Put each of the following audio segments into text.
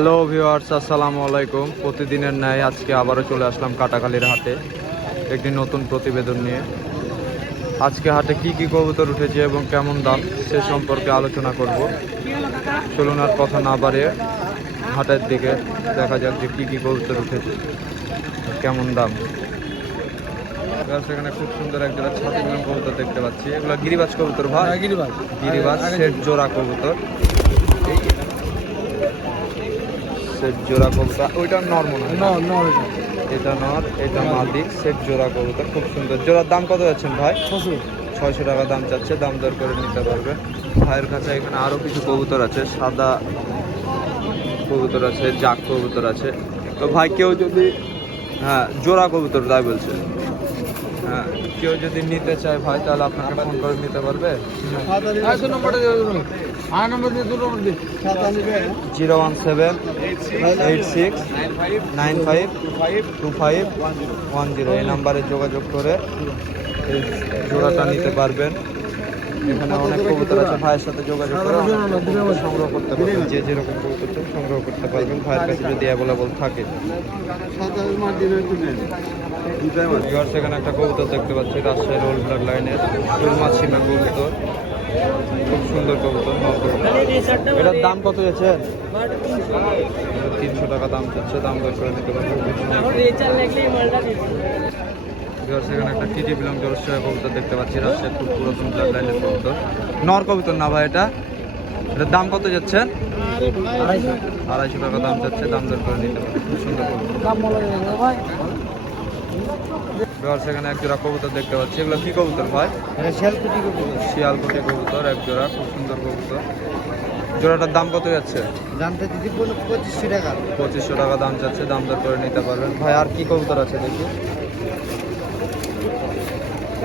Hello viewers আসসালামু আলাইকুম। প্রতিদিনের ন্যায় আজকে আবারও চলে আসলাম কাটাখালীর হাটে একটি নতুন প্রতিবেদন নিয়ে। আজকে হাটে কি কি কবুতর উঠেছে এবং কেমন দাম সে সম্পর্কে আলোচনা করব। চলুন আর কথা না বাড়িয়ে হাটের দিকে দেখা যাক যে কি কি কবুতর উঠেছে কেমন দাম। এখানে খুব সুন্দর এক জোড়া ছাতি কবুতর দেখতে পাচ্ছি। এগুলো গিরিবাজ কবুতর ভাই? গিরিবাজ। গিরিবাজ সেট জোড়া কবুতর। সেট জোড়া কবুতর। ওইটা নর্মাল এটা। নর এটা মাদি সেট জোড়া কবুতর খুব সুন্দর। জোড়ার দাম কত যাচ্ছেন ভাই? ছয়শো টাকা দাম চাচ্ছে দাম দর করে নিতে পারবে। ভাইয়ের কাছে এখানে আরও কিছু কবুতর আছে সাদা কবুতর আছে জাক কবুতর আছে। তো ভাই কেউ যদি হ্যাঁ জোড়া কবুতর তাই বলছে। হ্যাঁ কেউ যদি নিতে চায় ভাই তাহলে আপনাকে ফোন করে নিতে পারবে। Zero one seven eight six nine five two five one zero. এই নাম্বারে যোগাযোগ করে জোড়াটা নিতে পারবেন। এখানে অনেক কবুতর আছে ভাইয়ের সাথে যোগাযোগ করে অনেক সংগ্রহ করতে পারবেন। যে যেরকম কবুতর চান সংগ্রহ করতে পারবেন ভাইয়ের কাছে যদি অ্যাভেলেবল থাকে। এখানে একটা কবুতর দেখতে পাচ্ছি রাজশাহী রোল ব্লাড লাইনের সুরমা সীমা কবুতর। খুব সুন্দর কবুতর এটার দাম কত যাচ্ছে তিনশো টাকা দাম চাচ্ছে দাম দর করে নিতে পারবেন। এখানে একটা টিটি বিলং জলসয় কবুতর দেখতে পাচ্ছি রাজশাহী খুব পুরাতন ব্লাড লাইনের কবুতর নর কবুতর না ভাই এটা? এটার দাম কত যাচ্ছেন আড়াইশো টাকা দাম যাচ্ছে দাম দর করে নিতে পারবেন খুব সুন্দর এখানে এক জোড়া কবুতর দেখতে পাচ্ছি এগুলো কি কবুতর ভাই? শিয়ালকুটি কবুতর এক জোড়া খুব সুন্দর কবুতর। জোড়াটার দাম কত যাচ্ছে? দিদি পঁচিশশো টাকা। পঁচিশশো টাকা দাম যাচ্ছে দাম দর করে নিতে পারবেন। ভাই আর কি কবুতর আছে দেখি?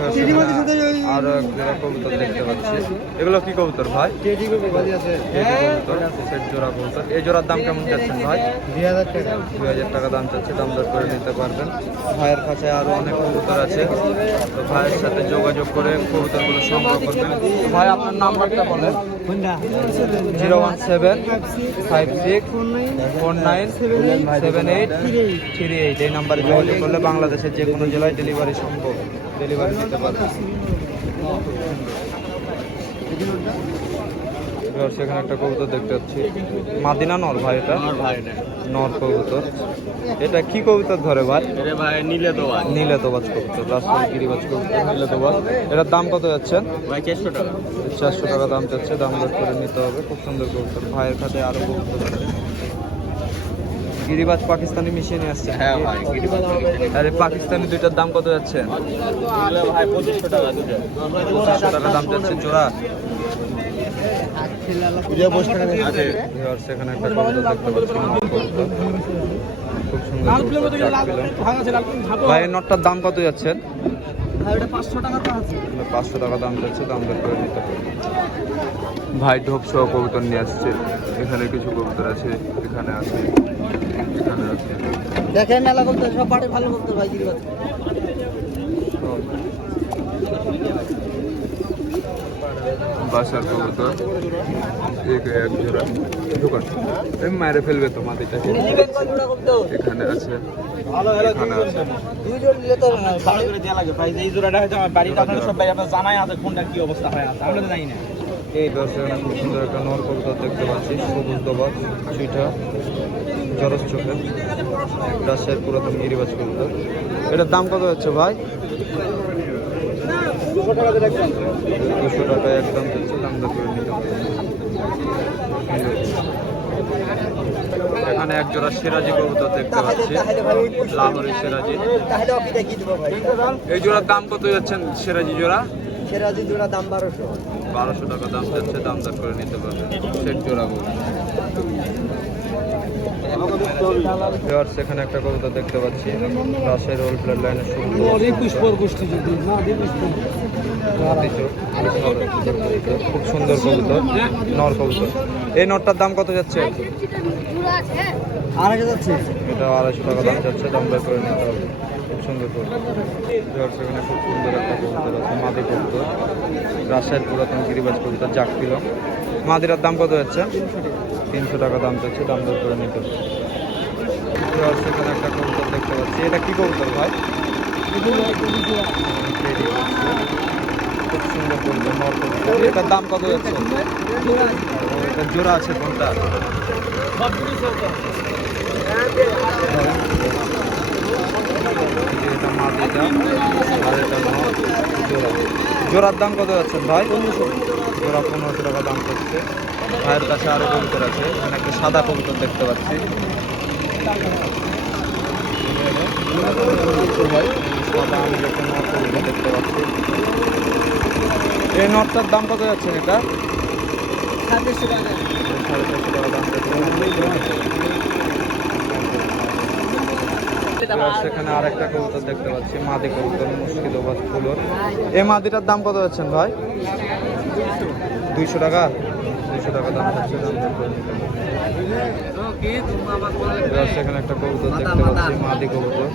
আর এক জোড়া কবুতর দেখতে পাচ্ছি। এগুলো কি কবুতর ভাই? সেট জোড়া কবুতর। এই জোড়ার দাম কেমন যাচ্ছেন ভাই? দুই হাজার টাকা। দুই হাজার টাকা দাম চাচ্ছে দাম দর করে নিতে পারবেন। ভাইয়ের কাছে আরও অনেক কবুতর আছে। তো ভাইয়ের সাথে যোগাযোগ করে কবুতরগুলো সংগ্রহ করবেন। ভাই আপনার নাম্বারটা বলেন। Zero one seven five six four nine seven eight. Three eight. এই নাম্বারে যোগাযোগ করলে বাংলাদেশের যে কোনো জেলায় ডেলিভারি সম্ভব। ডেলিভারি দিতে পারবে। এবার সেখানে একটা কবুতর দেখতে পাচ্ছি। মাদিনা নর ভাই এটা। নর কবুতর। এটা কি কবুতর ধরে ভাই? ভাই নিলে তো ভাই নীলে তোবাজ কবুতর রাজপুর গিরিবাজ কবুতর নীলে তোবাজ এটার দাম কত যাচ্ছে? ভাই চারশো টাকা। চারশো টাকা দাম যাচ্ছে দাম দর করে নিতে হবে। খুব সুন্দর কবুতর। ভাইয়ের খাতে আরও কবুতর আছে। গিরিবাজ পাকিস্তানি মিশিয়ে নিয়ে আসছে। হ্যাঁ ভাই গিরিবাজ আরে পাকিস্তানি দুইটার দাম কত যাচ্ছে? ভাই পঁচিশশো টাকা দুটো। পঁচিশশো টাকা দাম যাচ্ছে জোড়া। আছে একটা কবুতর দেখতে পাচ্ছি খুব সুন্দর কবুতর, ভাই নটটার দাম কত যাচ্ছেন পাঁচশো টাকা দাম যাচ্ছে দাম দর করে নিতে ভাই ঢোপ সহ কবুতর নিয়ে আসছে। এখানে কিছু কবুতর আছে এখানে আছে। দেখেন মেলা করতে সব পাটে ভালো করতে ভাই গিরিবাজ বাসার কবুতর। এক এক জোড়া। দোকান। এই মারে ফেলবে তো মাটিটাকে এখানে আছে। এখানে আছে। দুইজন নিলে তো ভালো করে দেওয়া লাগবে ভাই এই জোড়াটা হয়তো আমার বাড়িতে সব ভাই আপনার জানাই আছে কোনটা কি অবস্থা হয় আছে আমরা তো জানি না। এই দর্শনে খুব সুন্দর একটা নর কবুতর দেখতে পাচ্ছি সবুজ দবাত সুইটা জরস চোখের রাজশাহীর পুরাতন গিরিবাজ কবুতর। এটার দাম কত হচ্ছে ভাই? দুশো টাকায় একদম চলছে দাম দর করে নিতে এখানে এক জোড়া সিরাজি কবুতর দেখতে পাচ্ছি লাহোরি সিরাজি। এই জোড়ার দাম কত যাচ্ছেন সিরাজি জোড়া? সেরা যদি জোড়া দাম বারোশো। বারোশো টাকা দাম যাচ্ছে দাম দর করে নিতে পারবেন সেট জোড়া এবার সেখানে একটা কবুতর দেখতে পাচ্ছি রাজশাহী রোল প্লেট লাইনের খুব সুন্দর কবুতর নর কবুতর এই নটটার দাম কত যাচ্ছে আড়াইশো যাচ্ছে এটা আড়াইশো টাকা দাম যাচ্ছে দাম বের করে নিতে হবে সুন্দর এবার সেখানে খুব সুন্দর একটা কবুতর আছে মাদি রাজশাহীর পুরাতন গিরিবাজ কবুতর জাক ছিল মাদিরার দাম কত যাচ্ছে? তিনশো টাকা দাম যাচ্ছে দাম দর করে নিতে এবার সেখানে একটা কবুতর দেখতে পাচ্ছি। এটা কি কবুতর ভাই? খুব সুন্দর কবুতর দাম কত যাচ্ছে? ও, জোড়া আছে কোনটা? জোড়ার দাম কত যাচ্ছে ভাই? জোড়া পনেরোশো টাকা দাম করছে। ভাইয়ের কাছে আরও কবুতর আছে, এখানে একটা সাদা কবুতর দেখতে পাচ্ছি। দেখতে পাচ্ছি। এই নটটার দাম কত যাচ্ছে এটা? সাড়ে চারশো টাকা দাম সেখানে আরেকটা কবুতর দেখতে পাচ্ছি মাদি কবুতর মুশকিল ওবাস ফুলোর। এই মাদিটার দাম কত যাচ্ছেন ভাই? দুইশো টাকা? দুইশো টাকা দাম যাচ্ছে দাম সেখানে একটা কবুতর দেখতে পাচ্ছি মাদি কবুতর।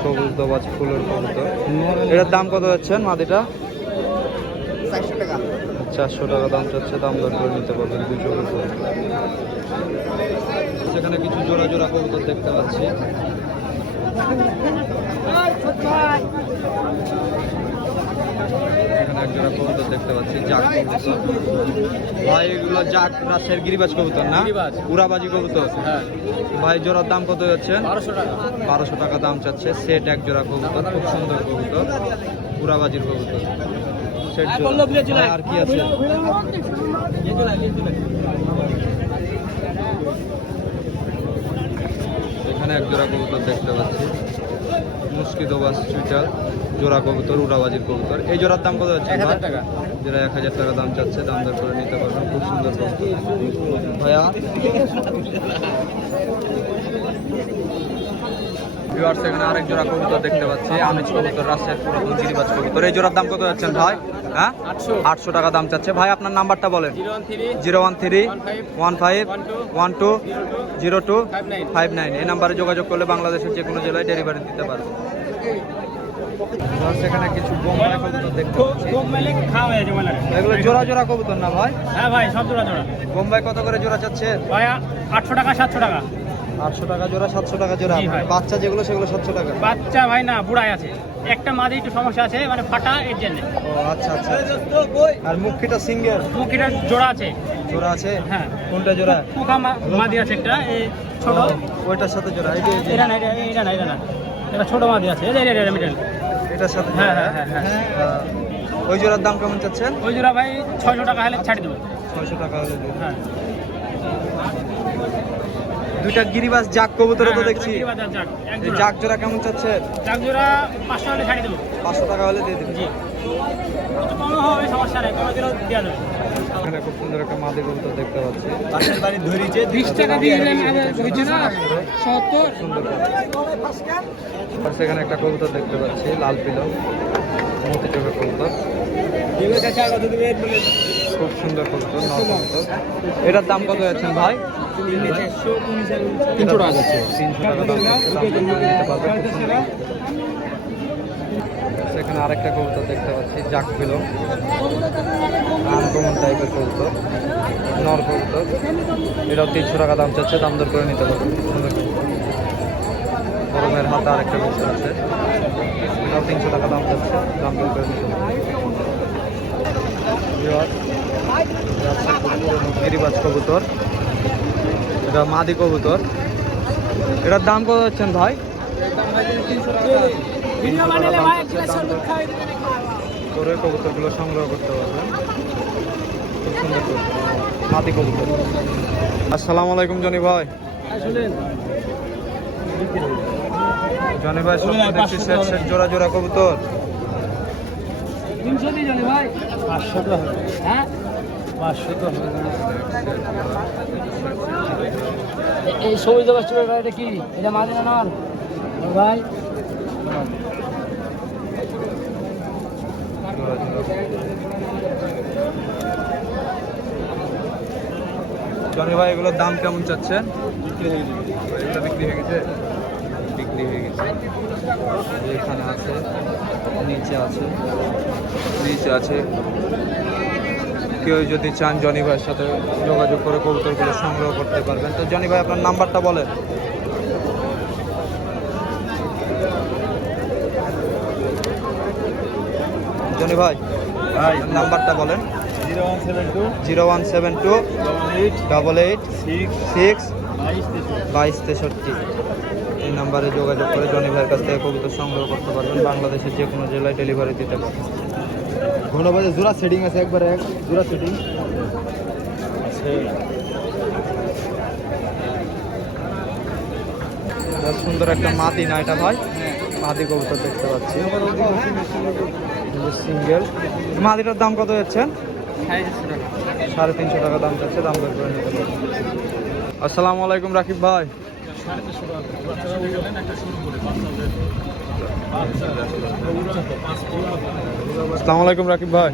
সবুজ দবাজ ফুলের কবুতর। এটার দাম কত যাচ্ছেন মাদিটা? চারশো টাকা। দাম চাচ্ছে দাম দর করে নিতে পারবেন দুশো সেখানে কিছু জোড়া জোড়া কবুতর দেখতে পাচ্ছি। এখানে এক জোড়া কবুতর দেখতে পাচ্ছি জাক ভাই এগুলো জাক রাজশাহীর গিরিবাজ কবুতর না। উড়াবাজি কবুতর? হ্যাঁ। ভাই জোড়ার দাম কত যাচ্ছে? বারোশো টাকা। বারোশো টাকা দাম চাচ্ছে সেট এক জোড়া কবুতর খুব সুন্দর কবুতর উড়াবাজির কবুতর। সেট আর কি আছে? এখানে এক জোড়া কবুতর দেখতে পাচ্ছি। মুস্কিদোবাস চুইটার জোড়া কবুতর উড়াবাজির কবুতর। এই জোড়ার দাম কত যাচ্ছে। যেটা এক হাজার টাকা দাম চাচ্ছে দাম দর করে নিতে পারবেন। খুব সুন্দর ভাইয়া? ভিউয়ার্স এখানে আরেক জোড়া কবুতর দেখতে পাচ্ছি। আমিজ কবুতর রাজশাহীর পুরাতন গিরিবাজ কবুতর। এই জোড়ার দাম কত যাচ্ছেন ভাই? হ্যাঁ আটশো। টাকা দাম চাচ্ছে। ভাই আপনার নাম্বারটা বলেন। Zero one three. One five. One two. Zero two. Five nine. এই নাম্বারে যোগাযোগ করলে বাংলাদেশের যে কোনো জেলায় ডেলিভারি দিতে পারবে। সেখানে কিছু এগুলো জোড়া জোড়া কবুতর না ভাই? হ্যাঁ ভাই সব জোড়া জোড়া। বোম্বাই কত করে জোড়া চাচ্ছে? ভাই আটশো টাকা সাতশো টাকা। আটশো টাকা জোড়া সাতশো টাকা জোড়া। বাচ্চা যেগুলো সেগুলো সাতশো টাকা। বাচ্চা ভাই না বুড়াই আছে। একটা মাঝে একটু সমস্যা আছে মানে ফাটা এর জন্য। ও আচ্ছা আচ্ছা। আর মুখিটা সিঙ্গেল? মুখিটা জোড়া আছে। জোড়া আছে? হ্যাঁ। কোনটা জোড়া? পোকা মাদি আছে একটা এই ছোট। ওইটার সাথে জোড়া। এই যে এটা না এটা না এটা না। এটা ছোট মাদি আছে। এটা এটা মিডল এটার সাথে হ্যাঁ, জোড়া, হ্যাঁ, হ্যাঁ, আহ, ওই জোড়ার দাম কেমন চাচ্ছেন? ওই জোড়া ভাই ছয়শো টাকা হলে ছাড়ি দেবো। ছয়শো টাকা হলে হ্যাঁ। দুইটা গিরিবাস জাক কবুতরে তো হ্যাঁ, দেখছি। যাক, জোড়া। কেমন চাচ্ছে? যাক জোড়া পাঁচশো হলে ছাড়ি দেবো। পাঁচশো টাকা হলে দিয়ে দিন জি। একটু কমও হবে সমস্যা নেই কমে দিলেও দেওয়া যাবে। এখানে খুব সুন্দর একটা মাদি কবুতর দেখতে পাচ্ছি। পাশের বাড়ি ধরিছে বিশ টাকা দিয়ে দিলাম হয়েছে না? সুন্দর আর সেখানে একটা কবুতর দেখতে পাচ্ছি লাল পিলো মতি চোখের কবুতর। খুব সুন্দর কবুতর। এটার দাম কত যাচ্ছেন ভাই? তিনশো টাকা যাচ্ছে। সেখানে আরেকটা কবুতর দেখতে পাচ্ছি, জাক পিলো আনকমন টাইপের কবুতর, নর কবুতর। এটাও তিনশো টাকা দাম চাচ্ছে, দাম দর করে নিতে কবুতর। গরমের হাতে আরেকটা কবুতর আছে। এটাও তিনশো টাকা দাম চাচ্ছে, দাম দর করে নিতে গিরিবাজ কবুতর। এটা মাদি কবুতর। এটার দাম কত হচ্ছেন ভাই? করে কবুতরগুলো সংগ্রহ করতে পারবেন মাদি কবুতর। আসসালামু আলাইকুম জনি ভাই। জনি ভাই সব দেখছি সেট সেট জোড়া জোড়া কবুতর। তিনশো দিয়ে জানে ভাই। পাঁচশো হ্যাঁ? এই সবুজ এটা কি? ভাই। জনি ভাই, এগুলোর দাম কেমন চাচ্ছেন? বিক্রি হয়ে গেছে? বিক্রি হয়ে গেছে। এখানে আছে, নিচে আছে নিচে আছে। কেউ যদি চান জনি ভাইয়ের সাথে যোগাযোগ করে কবুতরগুলো সংগ্রহ করতে পারবেন। তো জনি ভাই আপনার নাম্বারটা বলেন। জনি ভাই ভাই। নাম্বারটা বলেন। Zero one seven two. Zero one seven two double eight. Six six বাইশ তেষট্টি। এই নাম্বারে যোগাযোগ করে জনি ভাইয়ের কাছ থেকে কবুতর সংগ্রহ করতে পারবেন। বাংলাদেশের যে কোনো জেলায় ডেলিভারি দিতে পারবেন। ঘন বাজে, জোড়া সেটিং আছে একবার এক জোড়া সেটিং সুন্দর একটা মাদি না এটা ভাই? মাদি কবুতর দেখতে পাচ্ছি। সিঙ্গেল মাদিটার দাম কত যাচ্ছেন? সাড়ে তিনশো টাকা দাম যাচ্ছে, দাম দর করে আসসালামু আলাইকুম রাকিব ভাই। আসসালামু আলাইকুম রাকিব ভাই।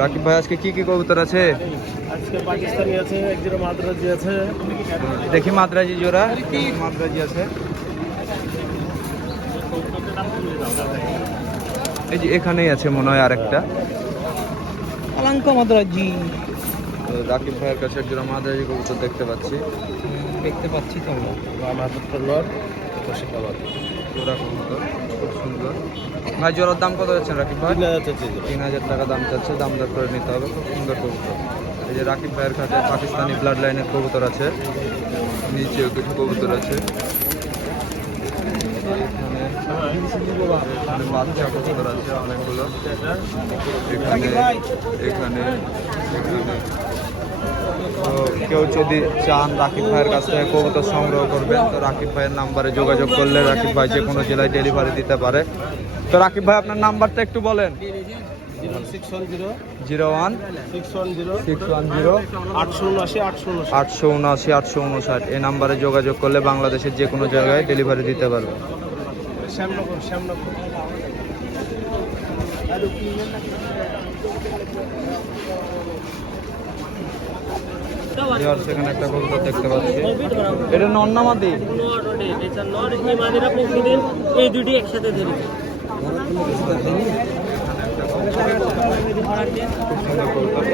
রাকিব ভাই আজকে কি কি কবুতর আছে? আজকে পাকিস্তানি আছে এক মাদ্রাজি আছে। দেখি মাদ্রাজি জোড়া মাদ্রাজি আছে। এই যে এখানেই আছে মনে হয় আরেকটা। কলাঙ্ক মাদ্রাজি। তো রাকিব ভাইয়ের কাছে একজোড়া মাদ্রাজি কবুতর দেখতে পাচ্ছি। দেখতে পাচ্ছি তো মাহাত্তর লট মুর্শিদাবাদ জোড়া কবুতর খুব সুন্দর। ভাই জোড়ার দাম কত যাচ্ছেন রাকিব ভাই? তিন হাজার টাকা দাম চাচ্ছে দাম দর করে নিতে হবে। খুব সুন্দর কবুতর। এই যে রাকিব ভাইয়ের কাছে পাকিস্তানি ব্লাড লাইনের কবুতর আছে। নিচেও কিছু কবুতর আছে। এখানে এখানে বাচ্চা কবুতর আছে অনেকগুলো। এখানে এখানে এখানে তো কেউ যদি চান রাকিব ভাইয়ের কাছ থেকে কবুতর সংগ্রহ করবেন, তো রাকিব ভাইয়ের নাম্বারে যোগাযোগ করলে রাকিব ভাই যে কোনো জেলায় ডেলিভারি দিতে পারে। তো রাকিব ভাই, আপনার নাম্বারটা একটু বলেন। জিরো ওয়ান আটশো উনআশি, আটশো উনষাট। এই নাম্বারে যোগাযোগ করলে বাংলাদেশের যে কোনো জায়গায় ডেলিভারি দিতে পারবে। শ্যামনগর শ্যামনগর। সেখানে একটা কবুতর দেখতে পাচ্ছি। এটা নন্নামাদি। এই দুটি একসাথে ধরি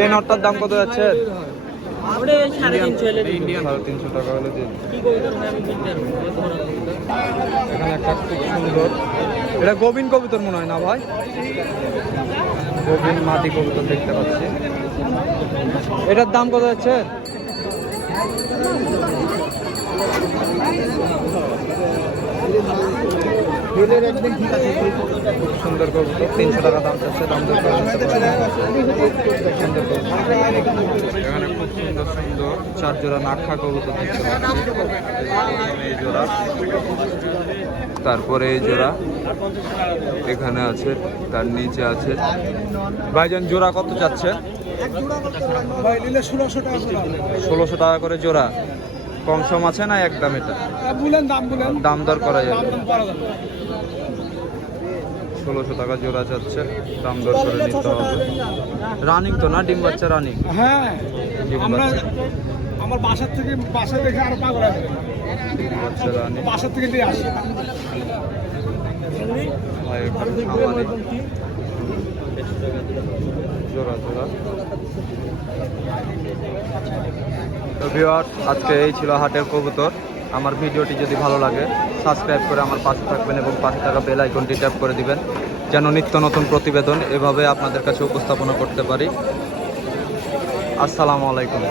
এই নটটার দাম কত যাচ্ছে? সাড়ে তিনশো টাকা হলে দিন। এখানে একটা খুব সুন্দর। এটা গোবিন কবুতর মনে হয় না ভাই? গোবিন মাটি কবুতর দেখতে পাচ্ছি। এটার দাম কত যাচ্ছে? সুন্দর কবুতর তিনশো টাকা দাম চাচ্ছে, দাম দর। এখানে খুব সুন্দর সুন্দর চার জোড়া নাক্ষা দেখতে পাচ্ছি। এই জোড়া। তারপরে এই জোড়া। এখানে আছে, তার নিচে আছে। ভাইজান, জোড়া কত চাচ্ছে? ষোলোশো টাকা করে জোড়া। কম সম আছে না একদম এটা? বলেন দাম বলেন। দাম দর করা যাবে। ষোলোশো টাকা জোড়া চাচ্ছে দাম দর করে নিতে হবে। রানিং তো না? ডিম বাচ্চা রানিং? হ্যাঁ। আমরা বাসার থেকে বাসা দেখে আরও পাগল আছে বাসার থেকে দিয়ে আসি। জোড়া জোড়া। তো ভিউয়ার্স, আজকে এই ছিল হাটের কবুতর। আমার ভিডিওটি যদি ভালো লাগে, সাবস্ক্রাইব করে আমার পাশে থাকবেন এবং পাশে থাকা বেল আইকনটি ট্যাপ করে দিবেন, যেন নিত্য নতুন প্রতিবেদন এভাবে আপনাদের কাছে উপস্থাপনা করতে পারি। আসসালামু আলাইকুম।